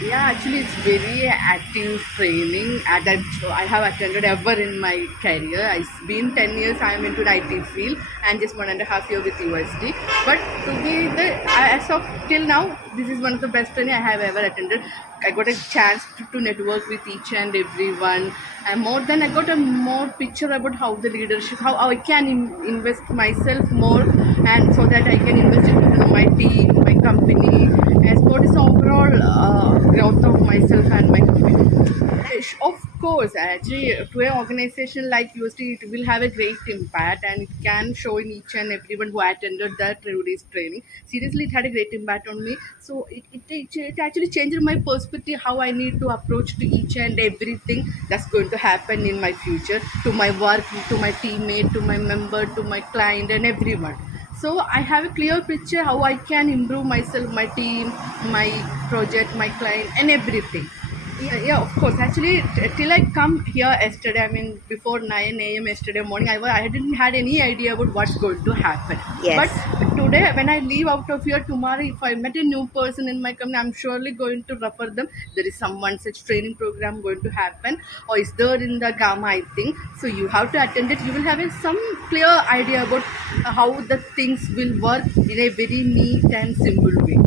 Yeah, actually, it's very active training that I have attended ever in my career. It's been 10 years I am into the IT field and just 1.5 years with UST. But to be as of till now, this is one of the best training I have ever attended. I got a chance to network with each and everyone, and more than I got a more picture about how the leadership, how I can invest myself more, and so that I can invest into my team, my company, as what is the overall growth of myself and my company. Of course, actually, to an organization like UST, it will have a great impact and it can show in each and everyone who attended that release training. Seriously, it had a great impact on me. So it actually changed my perspective how I need to approach to each and everything that's going to happen in my future, to my work, to my teammate, to my member, to my client, and everyone. So I have a clear picture how I can improve myself, my team, my project, my client, and everything. Yeah, of course. Actually, till I come here yesterday, I mean, before 9 a.m. yesterday morning, I didn't had any idea about what's going to happen. But Yes. today, when I leave out of here tomorrow, if I met a new person in my company, I'm surely going to refer them. There is someone such training program going to happen, or is there in the Gamma, I think. So you have to attend it. You will have some clear idea about how the things will work in a very neat and simple way.